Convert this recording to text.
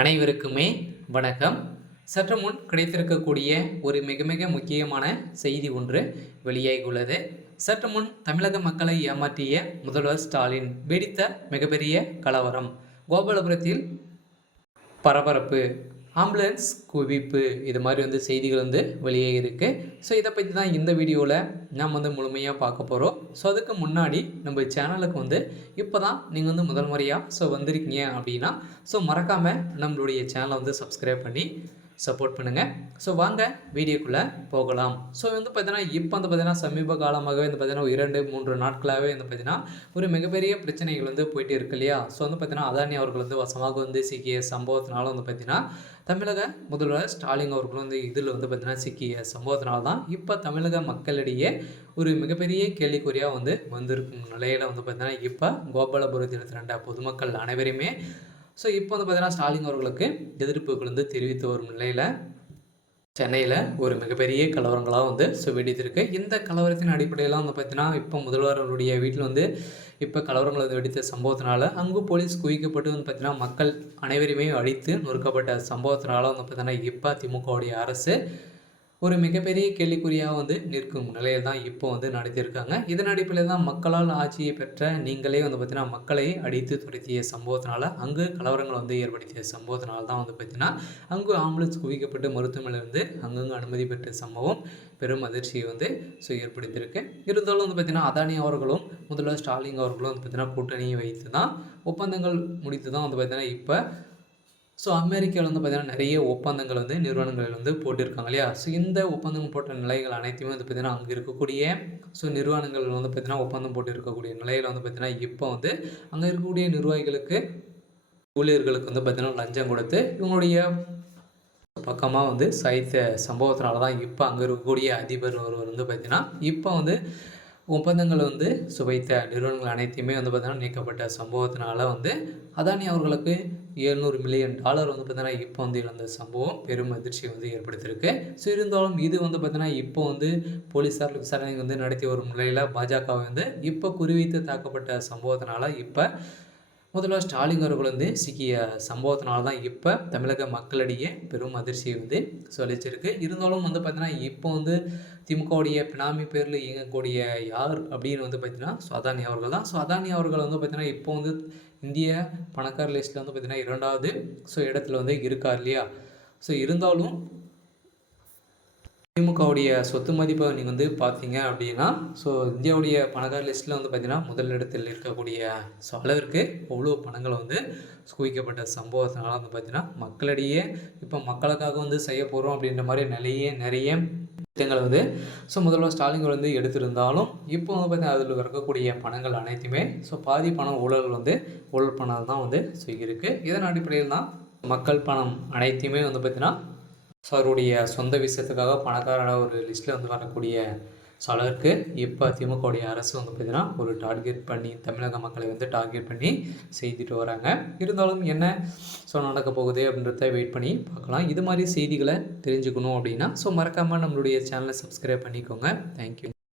அனைவருக்குமே வணக்கம். சற்று முன் கிடைத்திருக்கக்கூடிய ஒரு மிக மிக முக்கியமான செய்தி ஒன்று வெளியாகியுள்ளது. சற்று முன் தமிழக மக்களை ஏமாற்றிய முதல்வர் ஸ்டாலின் வெடித்த மிகப்பெரிய கலவரம். கோபாலபுரத்தில் பரபரப்பு, ஆம்புலன்ஸ் குவிப்பு, இது மாதிரி செய்திகள் வெளியே இருக்குது. ஸோ இதை பற்றி தான் இந்த வீடியோவில் நாம் முழுமையாக பார்க்க போகிறோம். ஸோ அதுக்கு முன்னாடி நம்ம சேனலுக்கு இப்போ தான் நீங்கள் முதல் முறையாக வந்திருக்கீங்க அப்படின்னா மறக்காமல் நம்மளுடைய சேனலை சப்ஸ்கிரைப் பண்ணி சப்போர்ட் பண்ணுங்கள். ஸோ வாங்க வீடியோக்குள்ளே போகலாம். ஸோ பார்த்தீங்கன்னா இப்போ பார்த்தீங்கன்னா சமீப காலமாகவே பார்த்தீங்கன்னா 2-3 நாட்களாகவே பார்த்தீங்கன்னா ஒரு மிகப்பெரிய பிரச்சனைகள் போயிட்டு இருக்கு இல்லையா. ஸோ பார்த்தீங்கன்னா அதானி அவர்கள் வசமாக சிக்கிய சம்பவத்தினால பார்த்தீங்கன்னா தமிழக முதல்வர் ஸ்டாலின் அவர்களும் இதில் பார்த்தீங்கன்னா சிக்கிய சம்பவத்தினால தான் இப்போ தமிழக மக்களிடையே ஒரு மிகப்பெரிய கேள்விக்குறியாக வந்திருக்கும் நிலையில் பார்த்தீங்கன்னா இப்போ கோபாலபுரத்தில் திரண்ட பொதுமக்கள் அனைவருமே ஸோ இப்போ பார்த்தீங்கன்னா ஸ்டாலின் அவர்களுக்கு எதிர்ப்புகள் தெரிவித்து வரும் நிலையில் சென்னையில் ஒரு மிகப்பெரிய கலவரங்களாக வெடித்திருக்கு. இந்த கலவரத்தின் அடிப்படையில் பார்த்தீங்கன்னா இப்போ முதல்வர் அவருடைய வீட்டில் இப்போ கலவரங்கள் வெடித்த சம்பவத்தினால அங்கு போலீஸ் குவிக்கப்பட்டு பார்த்தீங்கன்னா மக்கள் அனைவருமே அழித்து நொறுக்கப்பட்ட சம்பவத்தினால பார்த்தீங்கன்னா இப்போ திமுகவுடைய அரசு ஒரு மிகப்பெரிய கேள்விக்குறியாக நிற்கும் நிலையில் தான் இப்போ நடத்தியிருக்காங்க. இதன் அடிப்படையில் தான் மக்களால் ஆட்சியை பெற்ற நீங்களே பார்த்தீங்கன்னா மக்களை அடித்து துரத்திய சம்பவத்தினால அங்கு கலவரங்கள் ஏற்படுத்திய சம்பவத்தினால தான் பார்த்தீங்கன்னா அங்கு ஆம்புலன்ஸ் குவிக்கப்பட்டு மருத்துவமனையிலிருந்து அங்கங்கே அனுமதி பெற்ற சம்பவம் பெரும் அதிர்ச்சியை ஏற்படுத்தியிருக்கு. இருந்தாலும் பார்த்தீங்கன்னா அதானி அவர்களும் முதல்வர் ஸ்டாலின் அவர்களும் பார்த்தீங்கன்னா கூட்டணியை வைத்து தான் ஒப்பந்தங்கள் முடித்து தான் பார்த்தீங்கன்னா இப்போ அமெரிக்காவில் பார்த்தீங்கன்னா நிறைய ஒப்பந்தங்கள் நிறுவனங்கள் போட்டிருக்காங்க இல்லையா. ஸோ இந்த ஒப்பந்தம் போட்ட நிலைகள் அனைத்துமே பார்த்தீங்கன்னா அங்கே இருக்கக்கூடிய நிறுவனங்கள் பார்த்தீங்கன்னா ஒப்பந்தம் போட்டு இருக்கக்கூடிய நிலையில் பார்த்தீங்கன்னா இப்போ அங்கே இருக்கக்கூடிய நிர்வாகிகளுக்கு ஊழியர்களுக்கு பார்த்தீங்கன்னா லஞ்சம் கொடுத்து இவங்களுடைய பக்கமாக சாய்த்த சம்பவத்தினால தான் இப்போ அங்கே இருக்கக்கூடிய அதிபர் ஒருவர் பார்த்தீங்கன்னா இப்போ ஒப்பந்தங்கள் சுவைத்த நிறுவனங்கள் அனைத்தையுமே பார்த்தீங்கன்னா நீக்கப்பட்ட சம்பவத்தினால அதானி அவர்களுக்கு $700 மில்லியன் பார்த்தீங்கன்னா இப்போ இழந்த சம்பவம் பெரும் அதிர்ச்சியை ஏற்படுத்தியிருக்கு. ஸோ இருந்தாலும் இது பார்த்தீங்கன்னா இப்போ போலீஸார் விசாரணை நடத்தி வரும் நிலையில் பாஜகவை இப்போ குறிவைத்து தாக்கப்பட்ட சம்பவத்தினால இப்போ முதல்வர் ஸ்டாலின் அவர்கள் சிக்கிய சம்பவத்தினால தான் இப்போ தமிழக மக்களிடையே பெரும் அதிர்ச்சியை சொல்லிச்சிருக்கு. இருந்தாலும் பார்த்தீங்கன்னா இப்போ திமுகவுடைய பினாமி பேரில் இயங்கக்கூடிய யார் அப்படின்னு பார்த்தீங்கன்னா அதானி அவர்கள் தான். அதானி அவர்கள் பார்த்தீங்கன்னா இப்போ இந்திய பணக்கார லிஸ்ட்டில் பார்த்தீங்கன்னா 2வது இடத்துல இருக்கார் இல்லையா. ஸோ இருந்தாலும் திமுகவுடைய சொத்து மதிப்பை நீங்கள் பார்த்தீங்க அப்படின்னா இந்தியாவுடைய பணக்கார லிஸ்ட்டில் பார்த்தீங்கன்னா முதல் இடத்தில் இருக்கக்கூடிய அளவிற்கு அவ்வளோ பணங்கள் குவிக்கப்பட்ட சம்பவத்தினால பார்த்தீங்கன்னா மக்களிடையே இப்போ மக்களுக்காக செய்ய போகிறோம் அப்படின்ற மாதிரி நிறைய திட்டங்கள் முதல்வர் ஸ்டாலின் எடுத்திருந்தாலும் இப்போ பார்த்தீங்கன்னா அதில் இருக்கக்கூடிய பணங்கள் அனைத்துமே பாதி பணம் ஊழல் பணம் தான் இருக்குது. இதன் அடிப்படையில் தான் மக்கள் பணம் அனைத்தையுமே பார்த்தீங்கன்னா அவருடைய சொந்த விஷயத்துக்காக பணக்கார ஒரு லிஸ்ட்டில் வரக்கூடிய அளவிற்கு இப்போ திமுகவுடைய அரசு பார்த்தீங்கன்னா ஒரு டார்கெட் பண்ணி தமிழக மக்களை டார்கெட் பண்ணி செய்துட்டு வராங்க. இருந்தாலும் என்ன நடக்க போகுது அப்படின்றத வெயிட் பண்ணி பார்க்கலாம். இது மாதிரி செய்திகளை தெரிஞ்சுக்கணும் அப்படின்னா மறக்காமல் நம்மளுடைய சேனலை சப்ஸ்கிரைப் பண்ணிக்கோங்க. தேங்க்யூ.